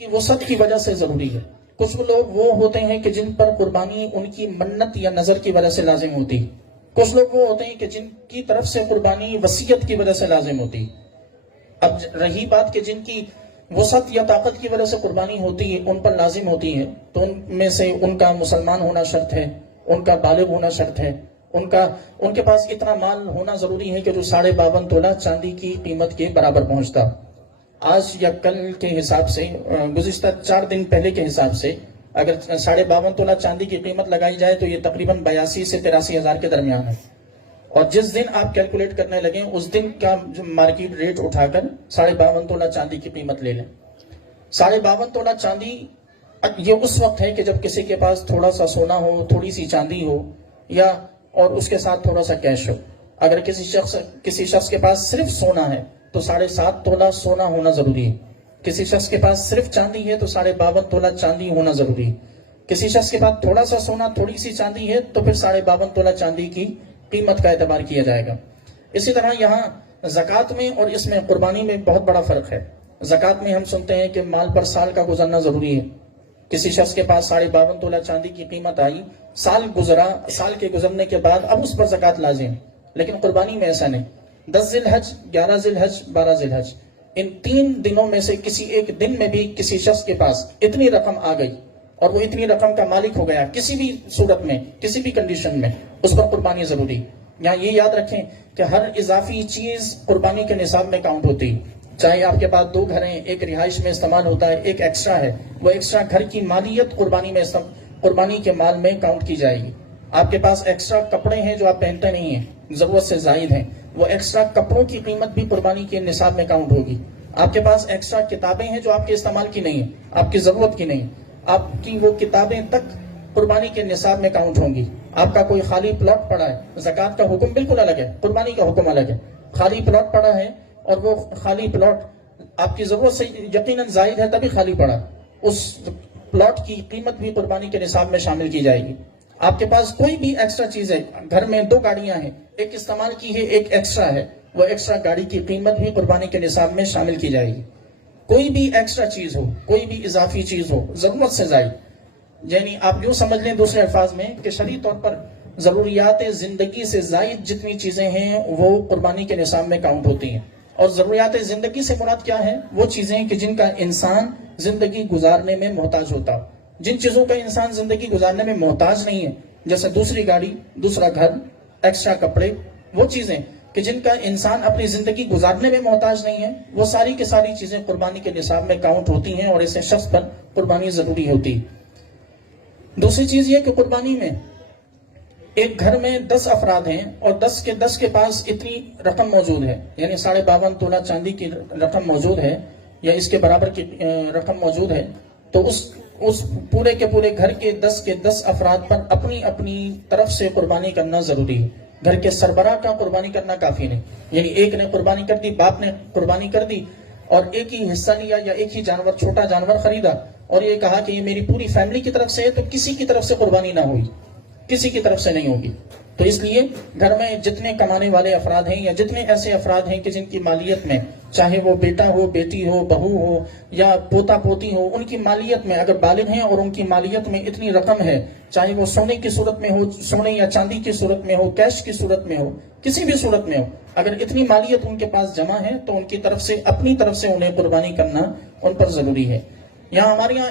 کی وسعت کی وجہ سے ضروری ہے. کچھ لوگ وہ ہوتے ہیں کہ جن پر قربانی ان کی منت یا نظر کی وجہ سے لازم ہوتی. کچھ لوگ وہ ہوتے ہیں کہ جن کی طرف سے قربانی وصیت کی وجہ سے لازم ہوتی. اب رہی بات کہ جن کی وسعت یا طاقت کی وجہ سے قربانی ہوتی ہے، ان پر لازم ہوتی ہے، تو ان میں سے ان کا مسلمان ہونا شرط ہے، ان کا بالغ ہونا شرط ہے، ان کے پاس اتنا مال ہونا ضروری ہے کہ جو 52.5 تولہ چاندی کی قیمت کے برابر پہنچتا. آج یا کل کے حساب سے، گزشتہ 4 دن پہلے کے حساب سے اگر 52.5 تولہ چاندی کی قیمت لگائی جائے تو یہ تقریباً 82 سے 83 ہزار کے درمیان ہے. اور جس دن آپ کیلکولیٹ کرنے لگیں اس دن کا جو مارکیٹ ریٹ اٹھا کر 52.5 تولہ چاندی کی قیمت لے لیں. 52.5 تولہ چاندی یہ اس وقت ہے کہ جب کسی کے پاس تھوڑا سا سونا ہو، تھوڑی سی چاندی ہو، یا اور اس کے ساتھ تھوڑا سا کیش ہو. اگر کسی شخص کے پاس صرف سونا ہے تو 7.5 تولہ سونا ہونا ضروری ہے. کسی شخص کے پاس صرف چاندی ہے تو 52.5 تولہ چاندی ہونا ضروری ہے. کسی شخص کے پاس تھوڑا سا سونا، تھوڑی سی چاندی ہے تو پھر 52.5 تولہ چاندی کی قیمت کا اعتبار کیا جائے گا. اسی طرح یہاں زکوٰۃ میں اور اس میں قربانی میں بہت بڑا فرق ہے. زکوٰۃ میں ہم سنتے ہیں کہ مال پر سال کا گزرنا ضروری ہے. کسی شخص کے پاس 52.5 تولہ چاندی کی قیمت آئی، سال گزرا، سال کے گزرنے کے بعد اب اس پر زکوٰۃ لازم ہے. لیکن قربانی میں ایسا نہیں. 10 ذی الحج، 11 ذی الحج، 12 ذی الحج، ان 3 دنوں میں سے کسی ایک دن میں بھی کسی شخص کے پاس اتنی رقم آ گئی اور وہ اتنی رقم کا مالک ہو گیا، کسی بھی صورت میں، کسی بھی کنڈیشن میں، اس پر قربانی ضروری. یہاں یہ یاد رکھیں کہ ہر اضافی چیز قربانی کے نصاب میں کاؤنٹ ہوتی. چاہے آپ کے پاس 2 گھر ہیں، ایک رہائش میں استعمال ہوتا ہے، ایک ایکسٹرا ہے، وہ ایکسٹرا گھر کی مالیت قربانی کے مال میں کاؤنٹ کی جائے گی. آپ کے پاس ایکسٹرا کپڑے ہیں جو آپ پہنتے نہیں ہیں، ضرورت سے زائد ہیں، وہ ایکسٹرا کپڑوں کی قیمت بھی قربانی کے نصاب میں کاؤنٹ ہوگی. آپ کے پاس ایکسٹرا کتابیں ہیں جو آپ کے استعمال کی نہیں ہیں، آپ کی ضرورت کی نہیں، آپ کی وہ کتابیں تک قربانی کے نصاب میں کاؤنٹ ہوں گی. آپ کا کوئی خالی پلاٹ پڑا ہے، زکوٰۃ کا حکم بالکل الگ ہے، قربانی کا حکم الگ ہے. خالی پلاٹ پڑا ہے اور وہ خالی پلاٹ آپ کی ضرورت سے یقیناً زائد ہے تبھی خالی پڑا، اس پلاٹ کی قیمت بھی قربانی کے نصاب میں شامل کی جائے گی. آپ کے پاس کوئی بھی ایکسٹرا چیز ہے، گھر میں 2 گاڑیاں ہیں، ایک استعمال کی ہے، ایک ایکسٹرا ہے، وہ ایکسٹرا گاڑی کی قیمت بھی قربانی کے نصاب میں شامل کی جائے گی. کوئی بھی ایکسٹرا چیز ہو، کوئی بھی اضافی چیز ہو ضرورت سے زائد، یعنی آپ یوں سمجھ لیں دوسرے الفاظ میں کہ شرعی طور پر ضروریات زندگی سے زائد جتنی چیزیں ہیں وہ قربانی کے نصاب میں کاؤنٹ ہوتی ہیں. اور ضروریات زندگی سے مراد کیا ہے؟ وہ چیزیں کہ جن کا انسان زندگی گزارنے میں محتاج ہوتا ہو. جن چیزوں کا انسان زندگی گزارنے میں محتاج نہیں ہے، جیسے دوسری گاڑی، دوسرا گھر، ایکسٹرا کپڑے، وہ چیزیں کہ جن کا انسان اپنی زندگی گزارنے میں محتاج نہیں ہے، وہ ساری کی ساری چیزیں قربانی کے نصاب میں کاؤنٹ ہوتی ہیں اور اسے شخص پر قربانی ضروری ہوتی. دوسری چیز یہ کہ قربانی میں ایک گھر میں 10 افراد ہیں اور 10 کے 10 کے پاس اتنی رقم موجود ہے، یعنی 52.5 تولہ چاندی کی رقم موجود ہے یا اس کے برابر کی رقم موجود ہے، تو اس پورے کے پورے گھر کے 10 افراد پر اپنی اپنی طرف سے قربانی کرنا ضروری ہے. گھر کے سربراہ کا قربانی کرنا کافی نہیں، یعنی ایک نے قربانی کر دی، باپ نے قربانی کر دی اور ایک ہی حصہ لیا یا ایک ہی جانور، چھوٹا جانور خریدا اور یہ کہا کہ یہ میری پوری فیملی کی طرف سے ہے، تو کسی کی طرف سے قربانی نہ ہوئی، کسی کی طرف سے نہیں ہوگی. تو اس لیے گھر میں جتنے کمانے والے افراد ہیں یا جتنے ایسے افراد ہیں کہ جن کی مالیت میں، چاہے وہ بیٹا ہو، بیٹی ہو، بہو ہو یا پوتا پوتی ہو، ان کی مالیت میں اگر بالغ ہیں اور ان کی مالیت میں اتنی رقم ہے، چاہے وہ سونے کی صورت میں ہو، سونے یا چاندی کی صورت میں ہو، کیش کی صورت میں ہو، کسی بھی صورت میں ہو، اگر اتنی مالیت ان کے پاس جمع ہے تو ان کی طرف سے، اپنی طرف سے انہیں قربانی کرنا ان پر ضروری ہے. یہاں ہمارے یہاں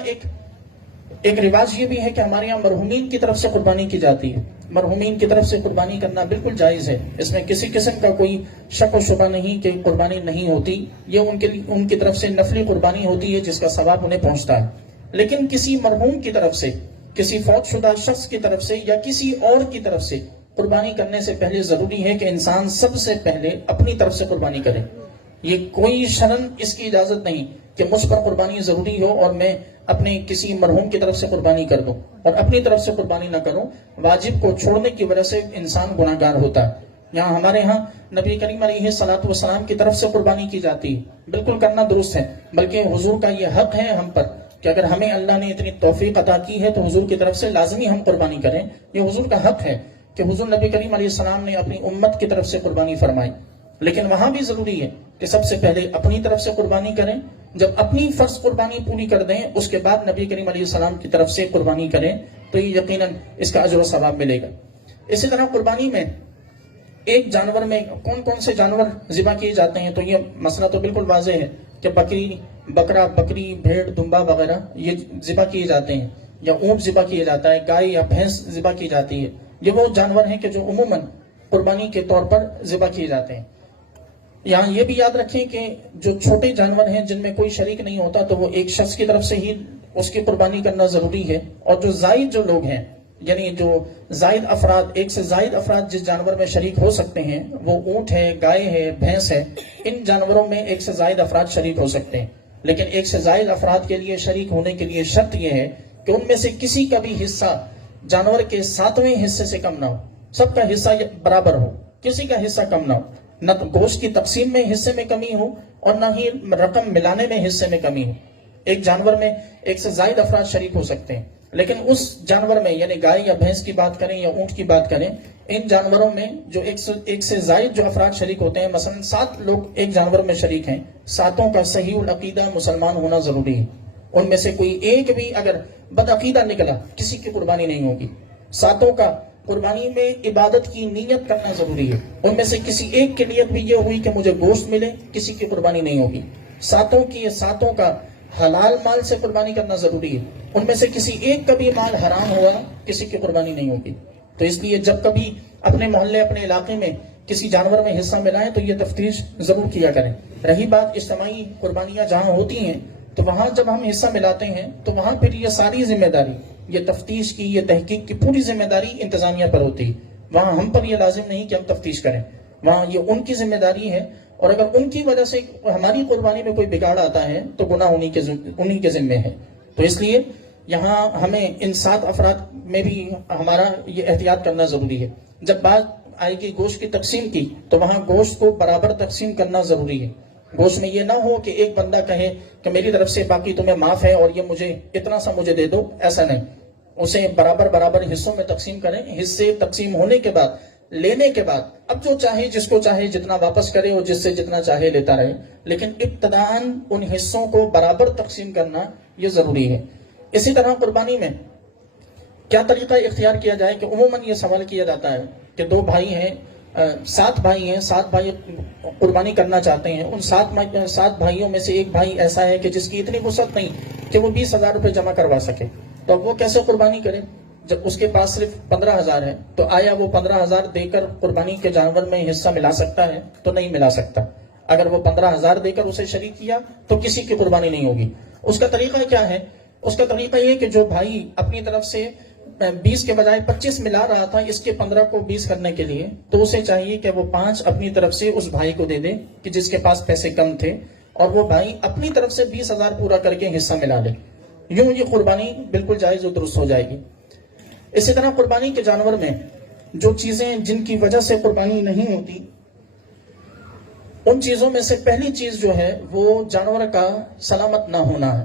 ایک رواج یہ بھی ہے کہ ہمارے یہاں مرحومین کی طرف سے قربانی کی جاتی ہے. مرحومین کی طرف سے قربانی کرنا بالکل جائز ہے، اس میں کسی قسم کا کوئی شک و شبہ نہیں کہ قربانی نہیں ہوتی. یہ ان کی طرف سے نفلی قربانی ہوتی ہے جس کا ثواب انہیں پہنچتا ہے. لیکن کسی مرحوم کی طرف سے، کسی فوت شدہ شخص کی طرف سے یا کسی اور کی طرف سے قربانی کرنے سے پہلے ضروری ہے کہ انسان سب سے پہلے اپنی طرف سے قربانی کرے. یہ کوئی شرن اس کی اجازت نہیں کہ مجھ پر قربانی ضروری ہو اور میں اپنے کسی مرحوم کی طرف سے قربانی کر دوں اور اپنی طرف سے قربانی نہ کروں. واجب کو چھوڑنے کی وجہ سے انسان گناہگار ہوتا ہے. یہاں ہمارے ہاں نبی کریم علیہ الصلوۃ والسلام کی طرف سے قربانی کی جاتی ہے، بالکل کرنا درست ہے، بلکہ حضور کا یہ حق ہے ہم پر کہ اگر ہمیں اللہ نے اتنی توفیق عطا کی ہے تو حضور کی طرف سے لازمی ہم قربانی کریں. یہ حضور کا حق ہے کہ حضور نبی کریم علیہ السلام نے اپنی امت کی طرف سے قربانی فرمائی. لیکن وہاں بھی ضروری ہے کہ سب سے پہلے اپنی طرف سے قربانی کریں جب اپنی فرض قربانی پوری کر دیں اس کے بعد نبی کریم علیہ السلام کی طرف سے قربانی کریں تو یہ یقیناً اس کا اجر و ثواب ملے گا۔ اسی طرح قربانی میں ایک جانور میں کون کون سے جانور ذبح کیے جاتے ہیں، تو یہ مسئلہ تو بالکل واضح ہے کہ بکری، بکرا، بکری، بھیڑ، دمبا وغیرہ یہ ذبح کیے جاتے ہیں، یا اونٹ ذبح کیا جاتا ہے، گائے یا بھینس ذبح کی جاتی ہے۔ یہ وہ جانور ہیں کہ جو عموماً قربانی کے طور پر ذبح کیے جاتے ہیں۔ یہاں یہ بھی یاد رکھیں کہ جو چھوٹے جانور ہیں جن میں کوئی شریک نہیں ہوتا تو وہ ایک شخص کی طرف سے ہی اس کی قربانی کرنا ضروری ہے، اور جو زائد جو لوگ ہیں یعنی جو زائد افراد، ایک سے زائد افراد جس جانور میں شریک ہو سکتے ہیں، وہ اونٹ ہے، گائے ہے، بھینس ہے، ان جانوروں میں ایک سے زائد افراد شریک ہو سکتے ہیں، لیکن ایک سے زائد افراد کے لیے شریک ہونے کے لیے شرط یہ ہے کہ ان میں سے کسی کا بھی حصہ جانور کے 7ویں حصے سے کم نہ ہو، سب کا حصہ برابر ہو، کسی کا حصہ کم نہ ہو، نہ گوشت کی تقسیم میں حصے میں کمی ہو اور نہ ہی رقم ملانے میں حصے میں کمی ہو۔ ایک جانور میں ایک سے زائد افراد شریک ہو سکتے ہیں، لیکن اس جانور میں یعنی گائے یا بھینس کی بات کریں یا اونٹ کی بات کریں، ان جانوروں میں جو ایک سے زائد جو افراد شریک ہوتے ہیں، مثلا 7 لوگ ایک جانور میں شریک ہیں، 7 کا صحیح العقیدہ مسلمان ہونا ضروری ہے۔ ان میں سے کوئی ایک بھی اگر بدعقیدہ نکلا کسی کی قربانی نہیں ہوگی۔ 7 کا قربانی میں عبادت کی نیت کرنا ضروری ہے، ان میں سے کسی ایک کی نیت بھی یہ ہوئی کہ مجھے گوشت ملے، کسی کی قربانی نہیں ہوگی۔ 7 کا حلال مال سے قربانی کرنا ضروری ہے، ان میں سے کسی ایک کا بھی مال حرام ہوا، کسی کی قربانی نہیں ہوگی۔ تو اس لیے جب کبھی اپنے محلے، اپنے علاقے میں کسی جانور میں حصہ ملائیں تو یہ تفتیش ضرور کیا کریں۔ رہی بات اجتماعی قربانیاں جہاں ہوتی ہیں تو وہاں جب ہم حصہ ملاتے ہیں تو وہاں پھر یہ ساری ذمہ داری، یہ تفتیش کی، یہ تحقیق کی پوری ذمہ داری انتظامیہ پر ہوتی ہے۔ وہاں ہم پر یہ لازم نہیں کہ ہم تفتیش کریں، وہاں یہ ان کی ذمہ داری ہے، اور اگر ان کی وجہ سے ہماری قربانی میں کوئی بگاڑ آتا ہے تو گناہ انہی کے ذمے ہے۔ تو اس لیے یہاں ہمیں ان 7 افراد میں بھی ہمارا یہ احتیاط کرنا ضروری ہے۔ جب بات آئے گی گوشت کی تقسیم کی تو وہاں گوشت کو برابر تقسیم کرنا ضروری ہے۔ گوشت میں یہ نہ ہو کہ ایک بندہ کہے کہ میری طرف سے باقی تمہیں معاف ہے اور یہ مجھے اتنا سا مجھے دے دو، ایسا نہیں۔ اسے برابر حصوں میں تقسیم کریں۔ حصے تقسیم ہونے کے بعد، لینے کے بعد، اب جو چاہے جس کو چاہے جتنا واپس کرے اور جس سے جتنا چاہے لیتا رہے، لیکن ابتداءً ان حصوں کو برابر تقسیم کرنا یہ ضروری ہے۔ اسی طرح قربانی میں کیا طریقہ اختیار کیا جائے کہ عموماً یہ سوال کیا جاتا ہے کہ 2 بھائی ہیں، 7 بھائی ہیں، 7 بھائی قربانی کرنا چاہتے ہیں، ان 7 بھائیوں میں سے ایک بھائی ایسا ہے کہ جس کی اتنی وسعت نہیں کہ وہ 20,000 روپے جمع کروا سکے، تو اب وہ کیسے قربانی کرے جب اس کے پاس صرف 15,000 ہے؟ تو آیا وہ 15,000 دے کر قربانی کے جانور میں حصہ ملا سکتا ہے؟ تو نہیں ملا سکتا۔ اگر وہ 15,000 دے کر اسے شریک کیا تو کسی کی قربانی نہیں ہوگی۔ اس کا طریقہ کیا ہے؟ اس کا طریقہ یہ کہ جو بھائی اپنی طرف سے 20 کے بجائے 25 ملا رہا تھا اس کے 15 کو 20 کرنے کے لیے، تو اسے چاہیے کہ وہ 5 اپنی طرف سے اس بھائی کو دے دے کہ جس کے پاس پیسے کم تھے، اور وہ بھائی اپنی طرف سے 20,000 پورا کر کے حصہ ملا لے۔ یوں یہ قربانی بالکل جائز و درست ہو جائے گی۔ اسی طرح قربانی کے جانور میں جو چیزیں جن کی وجہ سے قربانی نہیں ہوتی، ان چیزوں میں سے پہلی چیز جو ہے وہ جانور کا سلامت نہ ہونا ہے۔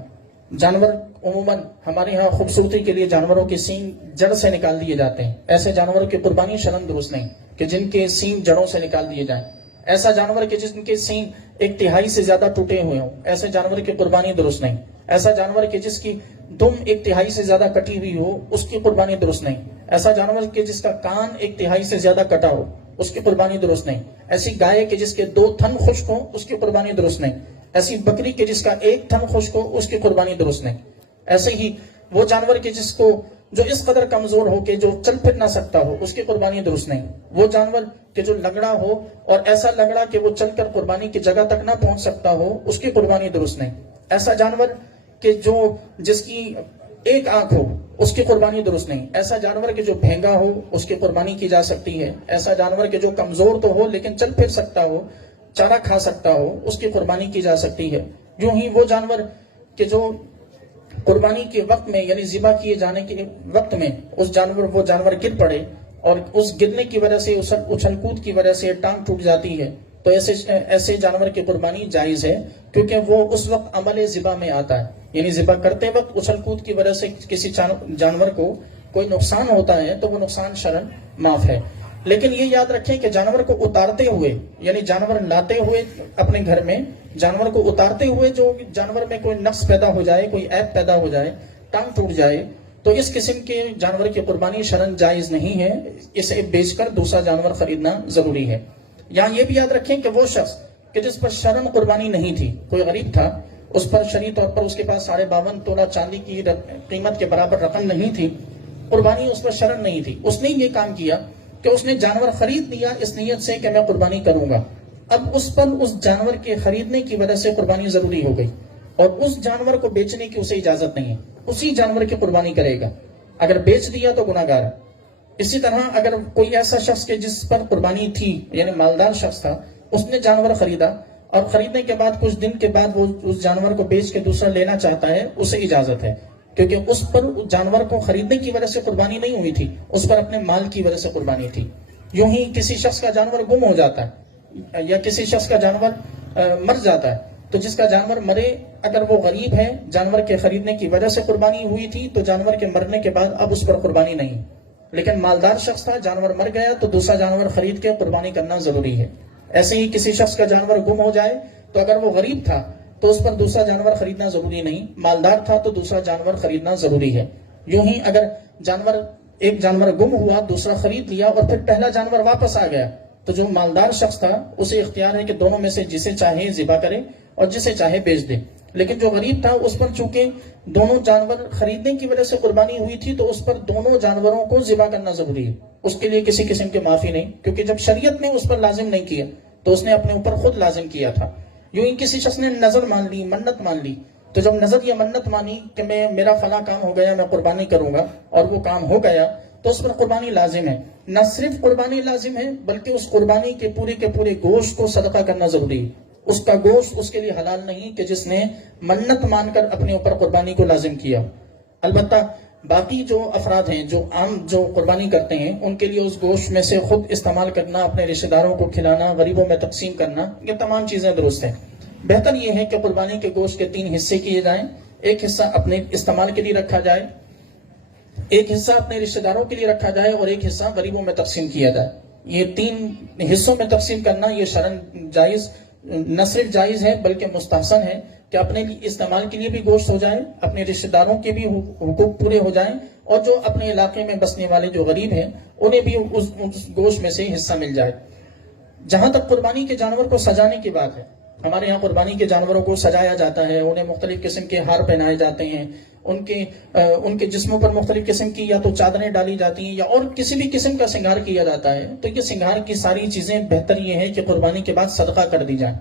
جانور عموماً ہمارے ہاں خوبصورتی کے لیے جانوروں کے سینگ جڑ سے نکال دیے جاتے ہیں، ایسے جانوروں کی قربانی شرعاً درست نہیں کہ جن کے سینگ جڑوں سے نکال دیے جائیں۔ ایسا جانور کہ جن کے سینگ 1/3 سے زیادہ ٹوٹے ہوئے ہوں، ایسے جانور کی قربانی درست نہیں۔ ایسا جانور کہ جس کی دم 1/3 سے زیادہ کٹی ہوئی ہو، اس کی قربانی درست نہیں۔ ایسا جانور کہ جس کا کان 1/3 سے زیادہ کٹا ہو، اس کی قربانی درست نہیں۔ ایسی گائے کہ جس کے 2 تھن خشک ہوں، اس کی قربانی درست نہیں۔ ایسی بکری کہ جس کا 1 تھن خشک ہو، اس کی قربانی درست نہیں۔ ایسے ہی وہ جانور کہ جس کو جو اس قدر کمزور ہو کہ جو چل پھر نہ سکتا ہو، اس کی قربانی درست نہیں۔ وہ جانور کہ جو لنگڑا ہو اور ایسا لنگڑا کہ وہ چل کر قربانی کی جگہ تک نہ پہنچ سکتا ہو، اس کی قربانی درست نہیں۔ ایسا جانور کہ جس کی 1 آنکھ ہو، اس کی قربانی درست نہیں۔ ایسا جانور کہ جو بھینگا ہو، اس کی قربانی کی جا سکتی ہے۔ ایسا جانور کہ جو کمزور تو ہو لیکن چل پھر سکتا ہو، چارہ کھا سکتا ہو، اس کی قربانی کی جا سکتی ہے۔ یوں ہی وہ جانور کہ جو قربانی کے وقت میں یعنی ذبح کیے جانے کے وقت میں وہ جانور گر پڑے اور اس گرنے کی وجہ سے، اچھل کود کی وجہ سے ٹانگ ٹوٹ جاتی ہے، تو ایسے جانور کی قربانی جائز ہے، کیونکہ وہ اس وقت عمل ذبح میں آتا ہے، یعنی ذبح کرتے وقت اچھل کود کی وجہ سے کسی جانور کو کوئی نقصان ہوتا ہے تو وہ نقصان شرعاً معاف ہے۔ لیکن یہ یاد رکھیں کہ جانور کو اتارتے ہوئے یعنی جانور لاتے ہوئے اپنے گھر میں جانور کو اتارتے ہوئے جو جانور میں کوئی نقص پیدا ہو جائے، کوئی عیب پیدا ہو جائے، ٹانگ ٹوٹ جائے، تو اس قسم کے جانور کی قربانی شرعاً جائز نہیں ہے، اسے بیچ کر دوسرا جانور خریدنا ضروری ہے۔ یہاں یہ بھی یاد رکھیں کہ وہ شخص کہ جس پر شرعاً قربانی نہیں تھی، کوئی غریب تھا، اس پر شرعی طور پر اس کے پاس 52.5 تولہ چاندی کی قیمت کے برابر رقم نہیں تھی، قربانی اس پر شرعاً نہیں تھی، اس نے یہ کام کیا کہ اس نے جانور خرید لیا اس نیت سے کہ میں قربانی کروں گا۔ اب اس پر اس جانور کے خریدنے کی وجہ سے قربانی ضروری ہو گئی، اور اس جانور کو بیچنے کی اسے اجازت نہیں ہے، اسی جانور کی قربانی کرے گا، اگر بیچ دیا تو گناہ گار ہے۔ اسی طرح اگر کوئی ایسا شخص کہ جس پر قربانی تھی، یعنی مالدار شخص تھا، اس نے جانور خریدا اور خریدنے کے بعد کچھ دن کے بعد وہ اس جانور کو بیچ کے دوسرا لینا چاہتا ہے، اسے اجازت ہے، کیونکہ اس پر جانور کو خریدنے کی وجہ سے قربانی نہیں ہوئی تھی، اس پر اپنے مال کی وجہ سے قربانی تھی۔ یوں ہی کسی شخص کا جانور گم ہو جاتا ہے یا کسی شخص کا جانور مر جاتا ہے، تو جس کا جانور مرے، اگر وہ غریب ہے، جانور کے خریدنے کی وجہ سے قربانی ہوئی تھی، تو جانور کے مرنے کے بعد اب اس پر قربانی نہیں، لیکن مالدار شخص تھا، جانور مر گیا تو دوسرا جانور خرید کے قربانی کرنا ضروری ہے۔ ایسے ہی کسی شخص کا جانور گم ہو جائے تو اگر وہ غریب تھا تو اس پر دوسرا جانور خریدنا ضروری نہیں، مالدار تھا تو دوسرا جانور خریدنا ضروری ہے۔ یوں ہی اگر ایک جانور گم ہوا، دوسرا خرید لیا اور پھر پہلا جانور واپس آ گیا، تو جو مالدار شخص تھا اسے اختیار ہے کہ دونوں میں سے جسے چاہے ذبح کرے اور جسے چاہے بیچ دے، لیکن جو غریب تھا اس پر چونکہ دونوں جانور خریدنے کی وجہ سے قربانی ہوئی تھی تو اس پر دونوں جانوروں کو ذبح کرنا ضروری ہے، اس کے لیے کسی قسم کی معافی نہیں، کیونکہ جب شریعت نے اس پر لازم نہیں کیا تو اس نے اپنے اوپر خود لازم کیا تھا۔ یوں ہی کسی شخص نے نظر مان لی، منت مان لی، تو جب نظر یا منت مانی کہ میرا فلاں کام ہو گیا، میں قربانی کروں گا، اور وہ کام ہو گیا تو اس پر قربانی لازم ہے۔ نہ صرف قربانی لازم ہے بلکہ اس قربانی کے پورے گوشت کو صدقہ کرنا ضروری ہے۔ اس کا گوشت اس کے لیے حلال نہیں کہ جس نے منت مان کر اپنے اوپر قربانی کو لازم کیا۔ البتہ باقی جو افراد ہیں جو قربانی کرتے ہیں، ان کے لیے اس گوشت میں سے خود استعمال کرنا، اپنے رشتہ داروں کو کھلانا، غریبوں میں تقسیم کرنا، یہ تمام چیزیں درست ہیں۔ بہتر یہ ہے کہ قربانی کے گوشت کے 3 حصے کیے جائیں، ایک حصہ اپنے استعمال کے لیے رکھا جائے، ایک حصہ اپنے رشتہ داروں کے لیے رکھا جائے، اور ایک حصہ غریبوں میں تقسیم کیا جائے۔ یہ 3 حصوں میں تقسیم کرنا یہ شرعاً جائز، نہ صرف جائز ہے بلکہ مستحسن ہے کہ اپنے استعمال کے لیے بھی گوشت ہو جائے، اپنے رشتہ داروں کے بھی حقوق پورے ہو جائیں، اور جو اپنے علاقے میں بسنے والے جو غریب ہیں انہیں بھی اس گوشت میں سے حصہ مل جائے۔ جہاں تک قربانی کے جانور کو سجانے کی بات ہے، ہمارے یہاں قربانی کے جانوروں کو سجایا جاتا ہے، انہیں مختلف قسم کے ہار پہنائے جاتے ہیں، ان کے جسموں پر مختلف قسم کی یا تو چادریں ڈالی جاتی ہیں یا اور کسی بھی قسم کا سنگار کیا جاتا ہے۔ تو یہ سنگار کی ساری چیزیں بہتر یہ ہے کہ قربانی کے بعد صدقہ کر دی جائیں،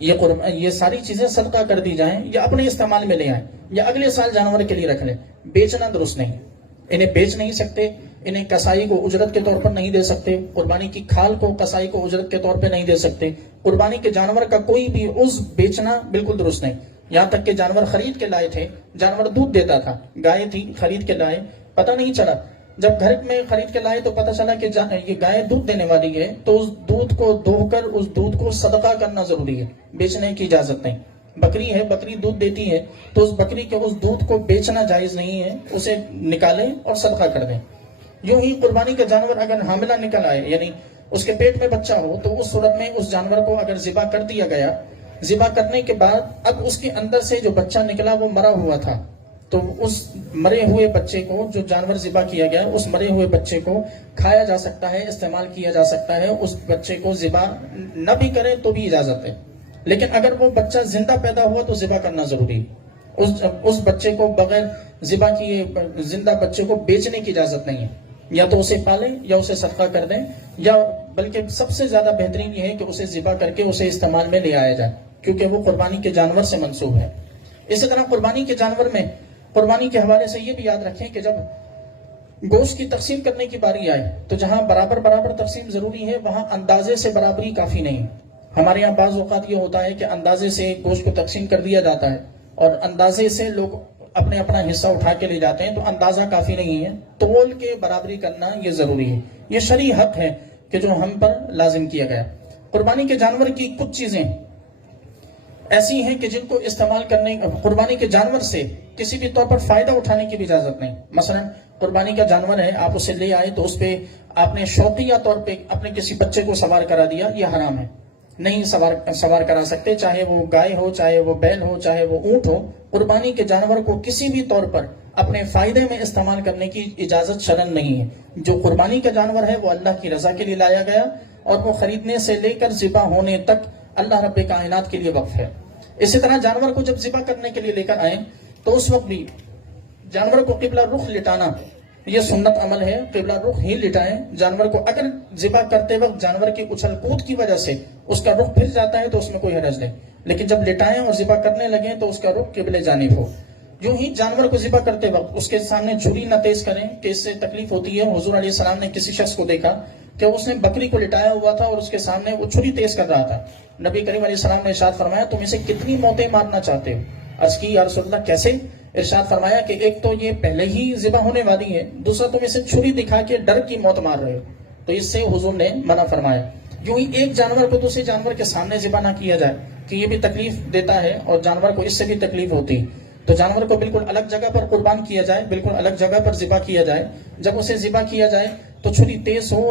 یہ ساری چیزیں صدقہ کر دی جائیں، یا اپنے استعمال میں لے آئیں، یا اگلے سال جانور کے لیے رکھ لیں۔ بیچنا درست نہیں، انہیں بیچ نہیں سکتے، انہیں کسائی کو اجرت کے طور پر نہیں دے سکتے، قربانی کی کھال کو کسائی کو اجرت کے طور پہ نہیں دے سکتے، قربانی کے جانور کا کوئی بھی عضو بیچنا بالکل درست نہیں۔ یہاں تک کہ جانور خرید کے لائے تھے، جانور دودھ دیتا تھا، گائے تھی، خرید کے لائے، پتہ نہیں چلا، جب گھر میں خرید کے لائے تو پتہ چلا کہ یہ گائے دودھ دینے والی ہے، تو اس دودھ کو دھو کر اس دودھ کو صدقہ کرنا ضروری ہے، بیچنے کی اجازت نہیں۔ بکری ہے، بکری دودھ دیتی ہے، تو اس بکری کے اس دودھ کو بیچنا جائز نہیں ہے، اسے نکالیں اور صدقہ کر دیں۔ یوں ہی قربانی کا جانور اگر حاملہ نکل آئے، یعنی اس کے پیٹ میں بچہ ہو، تو اس صورت میں اس جانور کو اگر ذبح کر دیا گیا، ذبح کرنے کے بعد اب اس کے اندر سے جو بچہ نکلا وہ مرا ہوا تھا، تو اس مرے ہوئے بچے کو، جو جانور ذبح کیا گیا، اس مرے ہوئے بچے کو کھایا جا سکتا ہے، استعمال کیا جا سکتا ہے۔ اس بچے کو ذبح نہ بھی کرے تو بھی اجازت ہے، لیکن اگر وہ بچہ زندہ پیدا ہوا تو ذبح کرنا ضروری ہے۔ اس بچے کو بغیر ذبح کیے زندہ بچے کو بیچنے کی اجازت نہیں ہے، یا تو اسے پالیں یا اسے صدقہ کر دیں، یا بلکہ سب سے زیادہ بہترین یہ ہے کہ اسے ذبح کر کے اسے استعمال میں لے آیا جائے، کیونکہ وہ قربانی کے جانور سے منسوب ہے۔ اسی طرح قربانی کے جانور میں قربانی کے حوالے سے یہ بھی یاد رکھیں کہ جب گوشت کی تقسیم کرنے کی باری آئے تو جہاں برابر تقسیم ضروری ہے، وہاں اندازے سے برابری کافی نہیں۔ ہمارے یہاں بعض اوقات یہ ہوتا ہے کہ اندازے سے گوشت کو تقسیم کر دیا جاتا ہے، اور اندازے سے لوگ اپنا حصہ اٹھا کے لے جاتے ہیں، تو اندازہ کافی نہیں ہے، تول کے برابری کرنا یہ ضروری ہے۔ یہ شرعی حق ہے کہ جو ہم پر لازم کیا گیا۔ قربانی کے جانور کی کچھ چیزیں ایسی ہیں کہ جن کو استعمال کرنے، قربانی کے جانور سے کسی بھی طور پر فائدہ اٹھانے کی بھی اجازت نہیں۔ مثلا قربانی کا جانور ہے، آپ اسے لے آئے تو اس پہ آپ نے شوقیہ طور پہ اپنے کسی بچے کو سوار کرا دیا، یہ حرام ہے۔ نہیں سوار کرا سکتے، چاہے وہ گائے ہو، چاہے وہ بیل ہو، چاہے وہ اونٹ ہو. قربانی کے جانور کو کسی بھی طور پر اپنے فائدے میں استعمال کرنے کی اجازت شرعن نہیں ہے. جو قربانی کا جانور ہے وہ اللہ کی رضا کے لیے لایا گیا اور وہ خریدنے سے لے کر ذبح ہونے تک اللہ رب کائنات کے لیے وقف ہے. اسی طرح جانور کو جب ذبح کرنے کے لیے لے کر آئیں تو اس وقت بھی جانور کو قبلہ رخ لٹانا یہ سنت عمل ہے. قبلہ رخ ہی لٹائیں جانور کو. اگر ذبح کرتے وقت جانور کی اچھل کود کی وجہ سے اس کا رخ پھر جاتا ہے تو اس میں کوئی حرج نہیں، لیکن جب لٹائیں اور ذبح کرنے لگیں تو اس کا رخ قبلے جانب ہو. یوں ہی جانور کو ذبح کرتے وقت اس کے سامنے چھری نہ تیز کریں کہ اس سے تکلیف ہوتی ہے. حضور علیہ السلام نے کسی شخص کو دیکھا کہ اس نے بکری کو لٹایا ہوا تھا اور اس کے سامنے وہ چھری تیز کر رہا تھا. نبی کریم علیہ السلام نے ارشاد فرمایا تم اسے کتنی موتیں مارنا چاہتے ہو؟ عرض کی یا رسول اللہ کیسے؟ ارشاد فرمایا کہ ایک تو یہ پہلے ہی ذبح ہونے والی ہے، دوسرا تم اسے چھری دکھا کے ڈر کی موت مار رہے ہو. تو اس سے حضور نے منع فرمایا. یوں ہی ایک جانور کو دوسرے جانور کے سامنے ذبح نہ کیا جائے کہ یہ بھی تکلیف دیتا ہے اور جانور کو اس سے بھی تکلیف ہوتی. تو جانور کو بالکل الگ جگہ پر قربان کیا جائے، بالکل الگ جگہ پر ذبح کیا جائے. جب اسے ذبح کیا جائے تو چھری تیز ہو،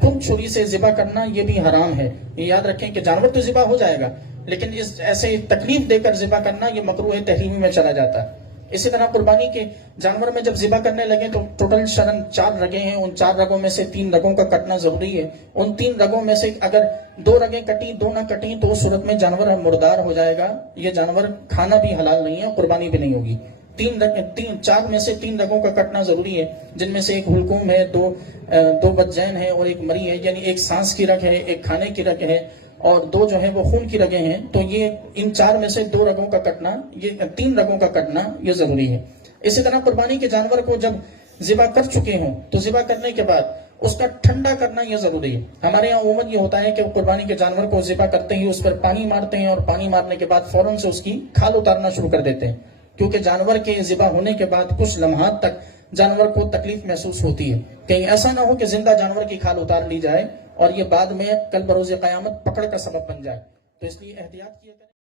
کم چھری سے ذبح کرنا یہ بھی حرام ہے. یہ یاد رکھیں کہ جانور تو ذبح ہو جائے گا لیکن اس ایسے تکلیف دے کر ذبح کرنا یہ مکروہ تحریمی میں چلا جاتا ہے. اسی طرح قربانی کے جانور میں جب ذبح کرنے لگے تو ٹوٹل شرعن 4 رگیں ہیں. ان 4 رگوں میں سے 3 رگوں کا کٹنا ضروری ہے. ان 3 رگوں میں سے اگر 2 رگیں کٹیں 2 نہ کٹیں تو اس صورت میں جانور مردار ہو جائے گا. یہ جانور کھانا بھی حلال نہیں ہے، قربانی بھی نہیں ہوگی. 4 میں سے 3 رگوں کا کٹنا ضروری ہے، جن میں سے ایک حلقوم ہے، 2 بدجین ہے اور ایک مری ہے. یعنی ایک سانس کی رگ ہے، ایک کھانے کی رگ ہے اور 2 جو ہے وہ خون کی رگیں ہیں. تو یہ ان 4 میں سے 2 رگوں کا کٹنا، یہ 3 رگوں کا کٹنا یہ ضروری ہے. اسی طرح قربانی کے جانور کو جب ذبح کر چکے ہوں تو ذبح کرنے کے بعد اس کا ٹھنڈا کرنا یہ ضروری ہے. ہمارے یہاں عموماً یہ ہوتا ہے کہ قربانی کے جانور کو ذبح کرتے ہی اس پر پانی مارتے ہیں اور پانی مارنے کے بعد فوراً سے اس کی کھال اتارنا شروع کر دیتے ہیں، کیونکہ جانور کے ذبح ہونے کے بعد کچھ لمحات تک جانور کو تکلیف محسوس ہوتی ہے. کہیں ایسا نہ ہو کہ زندہ جانور کی کھال اتار لی جائے اور یہ بعد میں کل بروز قیامت پکڑ کا سبب بن جائے. تو اس لیے احتیاط کیا